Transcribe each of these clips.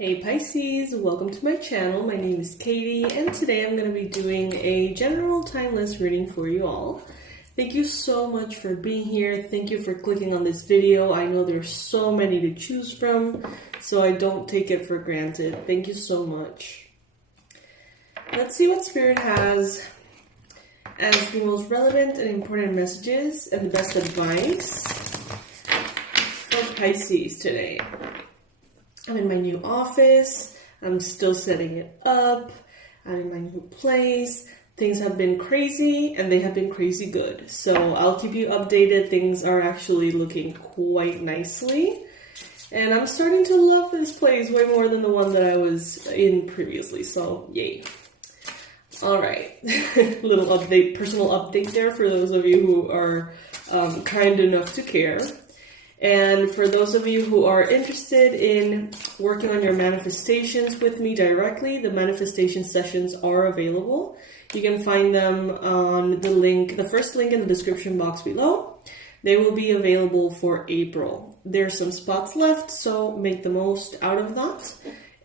Hey Pisces, welcome to my channel. My name is Katie and today I'm going to be doing a general timeless reading for you all. Thank you so much for being here. Thank you for clicking on this video. I know there's so many to choose from, so I don't take it for granted. Thank you so much. Let's see what Spirit has as the most relevant and important messages and the best advice for Pisces today. I'm in my new office, I'm still setting it up, I'm in my new place. Things have been crazy and they have been crazy good. So I'll keep you updated. Things are actually looking quite nicely. And I'm starting to love this place way more than the one that I was in previously. So yay. Alright, little update, personal update there for those of you who are kind enough to care. And for those of you who are interested in working on your manifestations with me directly, the manifestation sessions are available. You can find them on the first link in the description box below. They will be available for April. There's some spots left, so make the most out of that.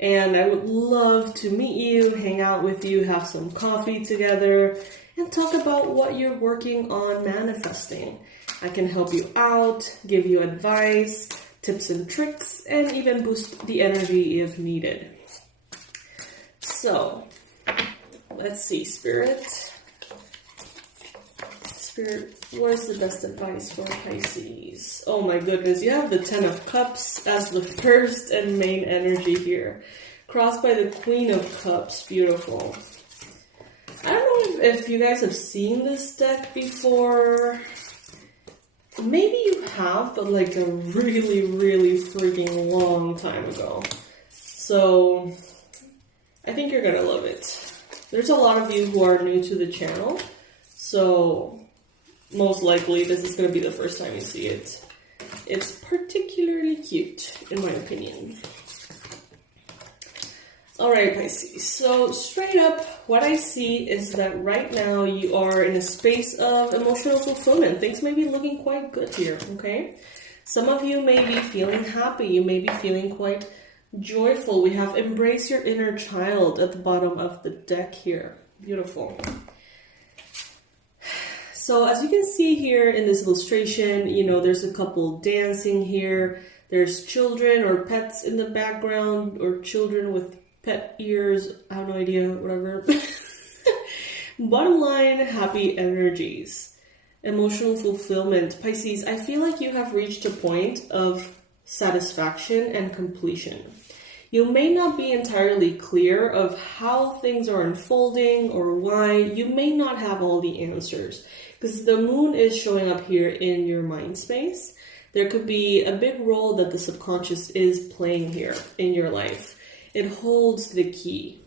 And I would love to meet you, hang out with you, have some coffee together, and talk about what you're working on manifesting. I can help you out, give you advice, tips and tricks, and even boost the energy if needed. So, let's see, Spirit, what is the best advice for Pisces? Oh my goodness, you have the Ten of Cups as the first and main energy here, crossed by the Queen of Cups. Beautiful. I don't know if you guys have seen this deck before. Maybe you have, but like a really, really freaking long time ago. So, I think you're gonna love it. There's a lot of you who are new to the channel, so most likely this is gonna be the first time you see it. It's particularly cute, in my opinion. Alright, Pisces, so straight up, what I see is that right now you are in a space of emotional fulfillment. Things may be looking quite good here, okay? Some of you may be feeling happy. You may be feeling quite joyful. We have embrace your inner child at the bottom of the deck here. Beautiful. So as you can see here in this illustration, you know, there's a couple dancing here. There's children or pets in the background, or children with pet ears, I have no idea, whatever. Bottom line, happy energies. Emotional fulfillment. Pisces, I feel like you have reached a point of satisfaction and completion. You may not be entirely clear of how things are unfolding or why. You may not have all the answers because the moon is showing up here in your mind space. There could be a big role that the subconscious is playing here in your life. It holds the key.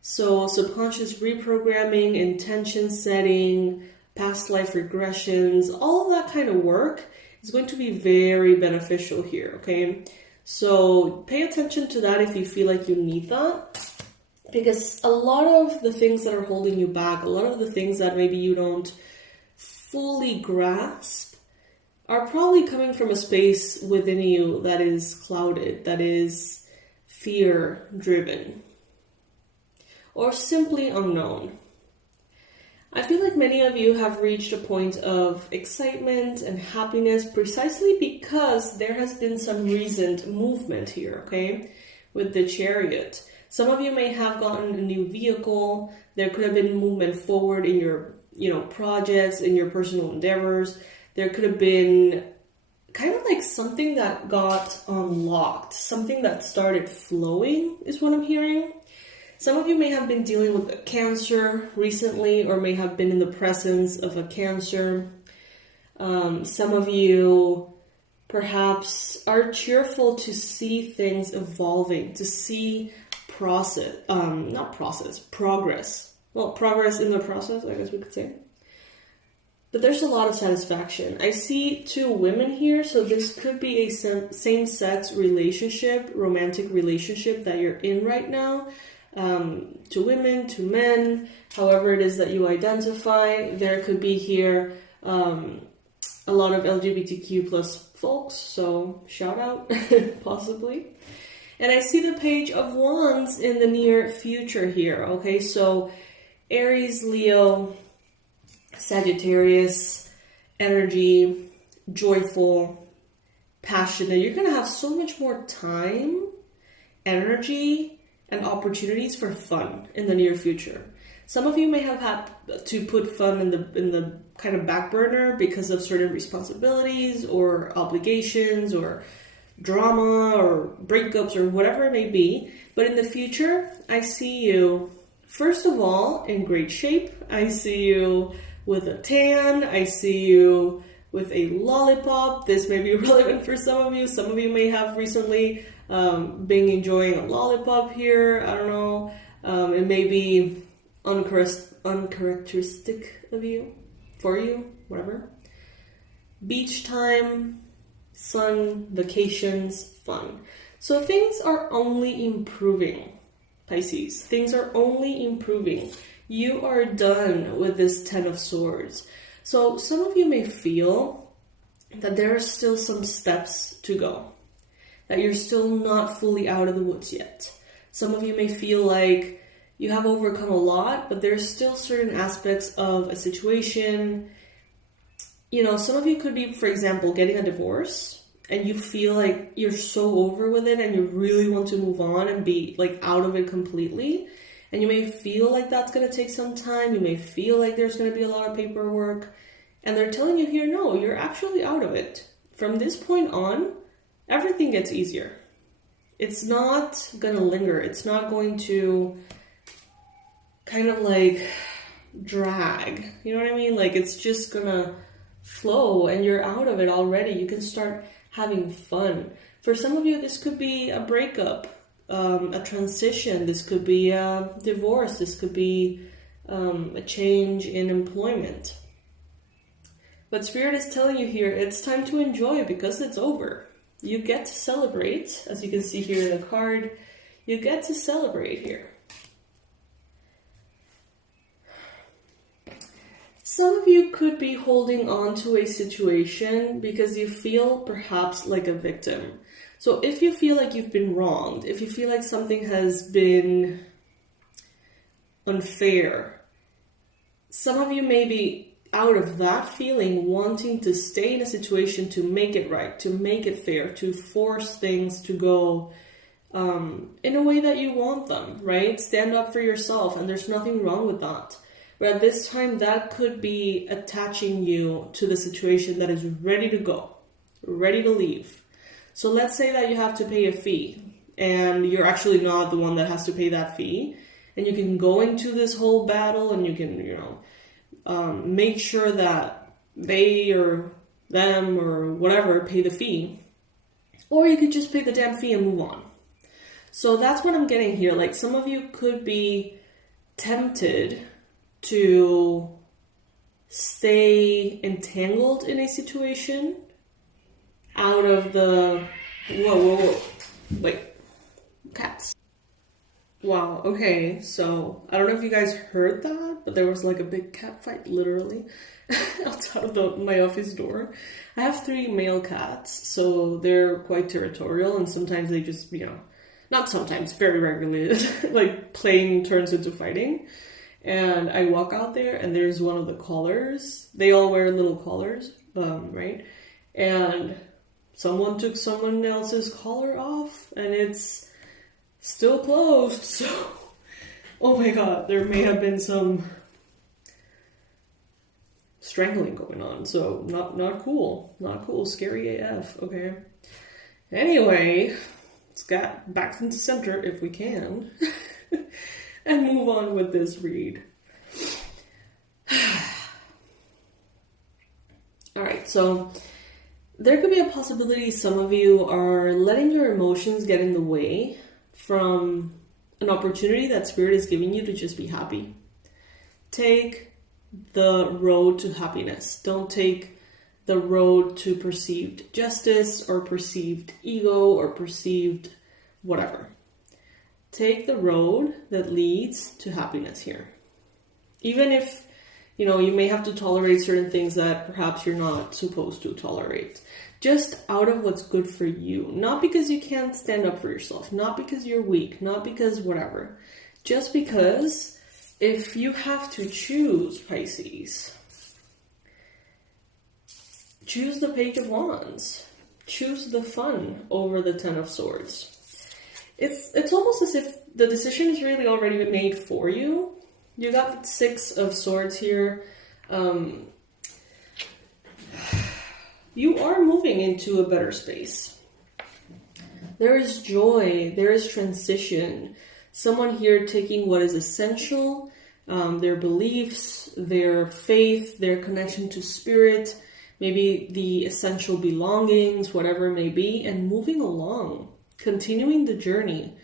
So subconscious reprogramming, intention setting, past life regressions, all of that kind of work is going to be very beneficial here, okay? So pay attention to that if you feel like you need that. Because a lot of the things that are holding you back, a lot of the things that maybe you don't fully grasp, are probably coming from a space within you that is clouded, that is fear-driven, or simply unknown. I feel like many of you have reached a point of excitement and happiness precisely because there has been some recent movement here, okay, with the Chariot. Some of you may have gotten a new vehicle. There could have been movement forward in your, projects, in your personal endeavors. There could have been kind of like something that got unlocked, something that started flowing is what I'm hearing. Some of you may have been dealing with a cancer recently or may have been in the presence of a cancer. Some of you perhaps are cheerful to see things evolving, to see progress. Well, progress in the process, I guess we could say. But there's a lot of satisfaction. I see two women here, so this could be a same-sex relationship, romantic relationship that you're in right now. To women, to men, however it is that you identify. There could be here a lot of LGBTQ plus folks, so shout out, possibly. And I see the Page of Wands in the near future here, okay? So Aries, Leo, Sagittarius, energy, joyful, passionate. You're going to have so much more time, energy, and opportunities for fun in the near future. Some of you may have had to put fun in the kind of back burner because of certain responsibilities or obligations or drama or breakups or whatever it may be. But in the future, I see you, first of all, in great shape. I see you with a tan. I see you with a lollipop. This may be relevant for some of you. Some of you may have recently been enjoying a lollipop here. I don't know. It may be uncharacteristic of you, for you, whatever. Beach time, sun, vacations, fun. So things are only improving, Pisces. Things are only improving. You are done with this Ten of Swords. So some of you may feel that there are still some steps to go, that you're still not fully out of the woods yet. Some of you may feel like you have overcome a lot, but there's still certain aspects of a situation. You know, some of you could be, for example, getting a divorce and you feel like you're so over with it and you really want to move on and be like out of it completely. And you may feel like that's going to take some time. You may feel like there's going to be a lot of paperwork. And they're telling you here, no, you're actually out of it. From this point on, everything gets easier. It's not going to linger. It's not going to kind of like drag. You know what I mean? Like it's just going to flow and you're out of it already. You can start having fun. For some of you, this could be a breakup, a transition. This could be a divorce. This could be a change in employment. But Spirit is telling you here, it's time to enjoy because it's over. You get to celebrate, as you can see here in the card. You get to celebrate here. Some of you could be holding on to a situation because you feel perhaps like a victim. So if you feel like you've been wronged, if you feel like something has been unfair, some of you may be out of that feeling wanting to stay in a situation to make it right, to make it fair, to force things to go in a way that you want them, right? Stand up for yourself, and there's nothing wrong with that. But at this time, that could be attaching you to the situation that is ready to go, ready to leave. So let's say that you have to pay a fee, and you're actually not the one that has to pay that fee. And you can go into this whole battle, and you can, make sure that they or them or whatever pay the fee. Or you could just pay the damn fee and move on. So that's what I'm getting here. Like some of you could be tempted to stay entangled in a situation out of the... Whoa. Wait. Cats. Wow, okay, so I don't know if you guys heard that, but there was like a big cat fight, literally, outside of my office door. I have 3 male cats, so they're quite territorial, and sometimes they just, not sometimes, very regularly, like playing turns into fighting. And I walk out there, and there's one of the collars. They all wear little collars, right? And someone took someone else's collar off, and it's still closed. So, oh my god, there may have been some strangling going on. So, not cool. Not cool. Scary AF, okay? Anyway, let's get back into center if we can. And move on with this read. Alright, so there could be a possibility some of you are letting your emotions get in the way from an opportunity that Spirit is giving you to just be happy. Take the road to happiness. Don't take the road to perceived justice or perceived ego or perceived whatever. Take the road that leads to happiness here. Even if, you may have to tolerate certain things that perhaps you're not supposed to tolerate. just out of what's good for you. Not because you can't stand up for yourself, not because you're weak, not because whatever. Just because if you have to choose, Pisces, choose the Page of Wands. Choose the fun over the Ten of Swords. It's almost as if the decision is really already made for you. You got the Six of Swords here. You are moving into a better space. There is joy. There is transition. Someone here taking what is essential, their beliefs, their faith, their connection to spirit, maybe the essential belongings, whatever it may be, and moving along, continuing the journey,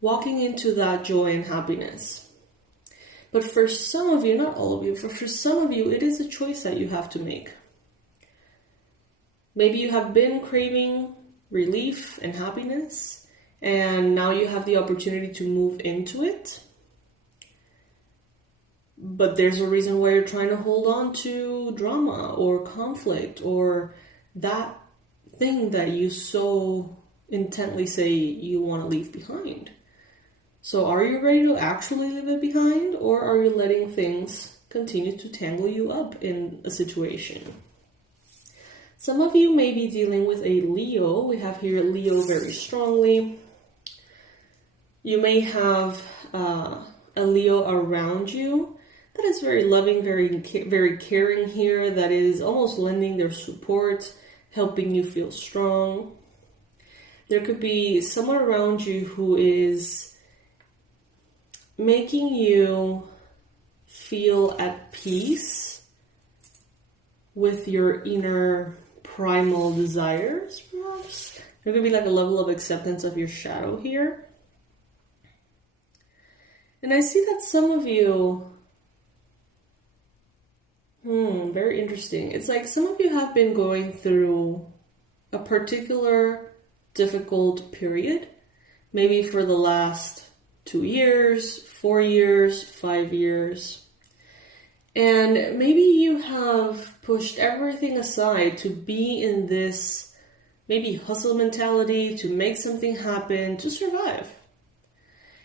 walking into that joy and happiness. But for some of you, not all of you, for some of you, it is a choice that you have to make. Maybe you have been craving relief and happiness, and now you have the opportunity to move into it. But there's a reason why you're trying to hold on to drama or conflict or that thing that you so intently say you want to leave behind. So are you ready to actually leave it behind, or are you letting things continue to tangle you up in a situation? Some of you may be dealing with a Leo. We have here Leo very strongly. You may have a Leo around you that is very loving, very caring here, that is almost lending their support, helping you feel strong. There could be someone around you who is making you feel at peace with your inner primal desires, perhaps. There could be like a level of acceptance of your shadow here. And I see that some of you, very interesting. It's like some of you have been going through a particular difficult period, maybe for the last 2 years, 4 years, 5 years. And maybe you have pushed everything aside to be in this maybe hustle mentality, to make something happen, to survive.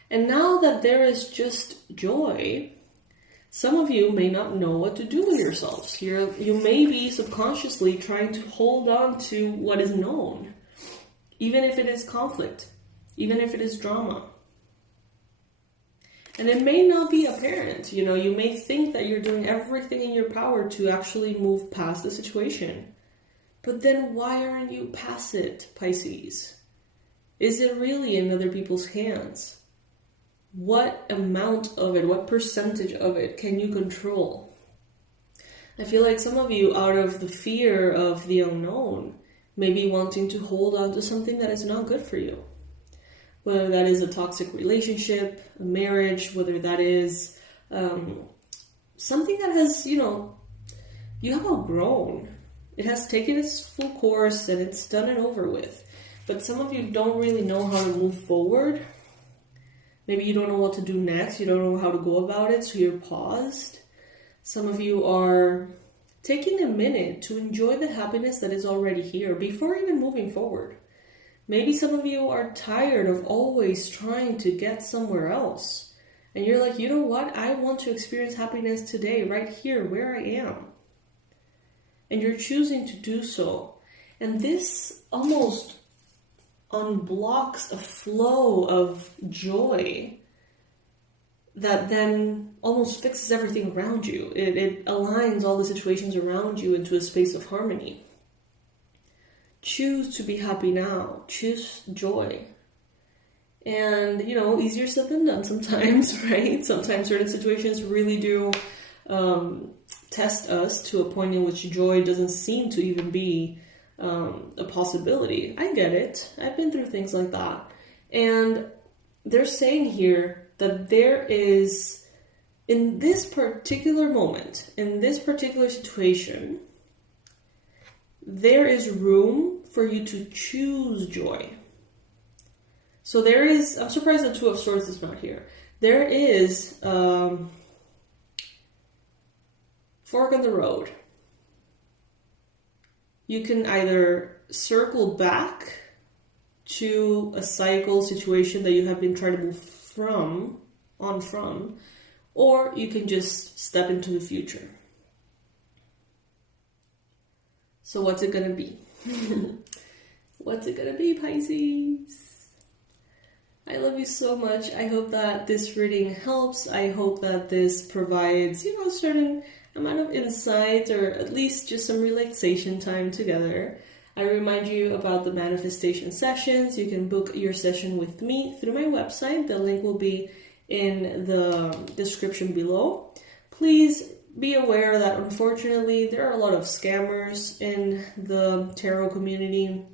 And now that there is just joy, some of you may not know what to do with yourselves. You may be subconsciously trying to hold on to what is known, even if it is conflict, even if it is drama. And it may not be apparent. You may think that you're doing everything in your power to actually move past the situation. But then why aren't you past it, Pisces? Is it really in other people's hands? What amount of it, what percentage of it can you control? I feel like some of you, out of the fear of the unknown, may be wanting to hold on to something that is not good for you. Whether that is a toxic relationship, a marriage, whether that is something that has, you have outgrown. It has taken its full course and it's done and over with. But some of you don't really know how to move forward. Maybe you don't know what to do next. You don't know how to go about it, so you're paused. Some of you are taking a minute to enjoy the happiness that is already here before even moving forward. Maybe some of you are tired of always trying to get somewhere else. And you're like, you know what? I want to experience happiness today, right here, where I am. And you're choosing to do so. And this almost unblocks a flow of joy that then almost fixes everything around you. It aligns all the situations around you into a space of harmony. Choose to be happy now. Choose joy. And, easier said than done sometimes, right? Sometimes certain situations really do test us to a point in which joy doesn't seem to even be a possibility. I get it. I've been through things like that. And they're saying here that there is, in this particular moment, in this particular situation, there is room for you to choose joy. So there is, I'm surprised the Two of Swords is not here. There is fork in the road. you can either circle back to a cycle situation that you have been trying to move from, or you can just step into the future. So what's it gonna be? What's it gonna be, Pisces? I love you so much. I hope that this reading helps. I hope that this provides, a certain amount of insight, or at least just some relaxation time together. I remind you about the manifestation sessions. You can book your session with me through my website. The link will be in the description below. Please be aware that unfortunately there are a lot of scammers in the tarot community.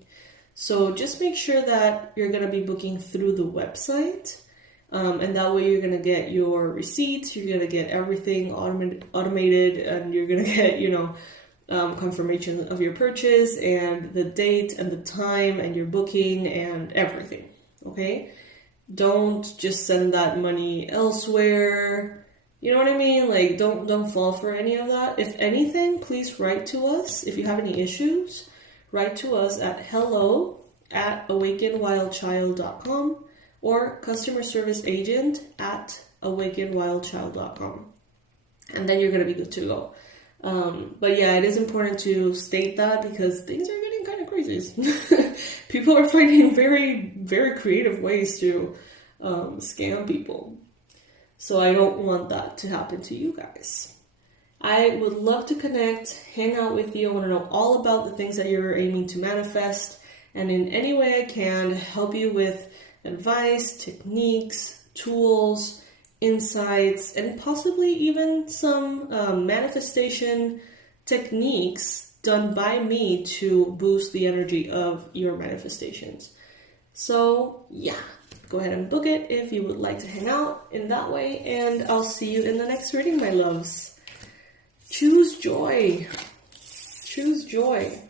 So just make sure that you're going to be booking through the website. And that way you're going to get your receipts, you're going to get everything automated, and you're going to get, confirmation of your purchase and the date and the time and your booking and everything. Okay? Don't just send that money elsewhere. You know what I mean? Like, don't fall for any of that. If anything, please write to us. If you have any issues, write to us at hello@awakenwildchild.com or customer service agent at awakenwildchild.com. And then you're going to be good to go. But yeah, it is important to state that because things are getting kind of crazy. People are finding very, very creative ways to scam people. So I don't want that to happen to you guys. I would love to connect, hang out with you. I want to know all about the things that you're aiming to manifest, and in any way I can help you with advice, techniques, tools, insights, and possibly even some manifestation techniques done by me to boost the energy of your manifestations. So yeah, go ahead and book it if you would like to hang out in that way, and I'll see you in the next reading, my loves. Choose joy. Choose joy.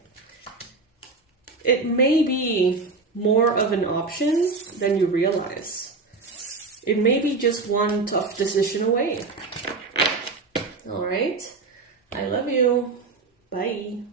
It may be more of an option than you realize. It may be just one tough decision away. All right. I love you. Bye.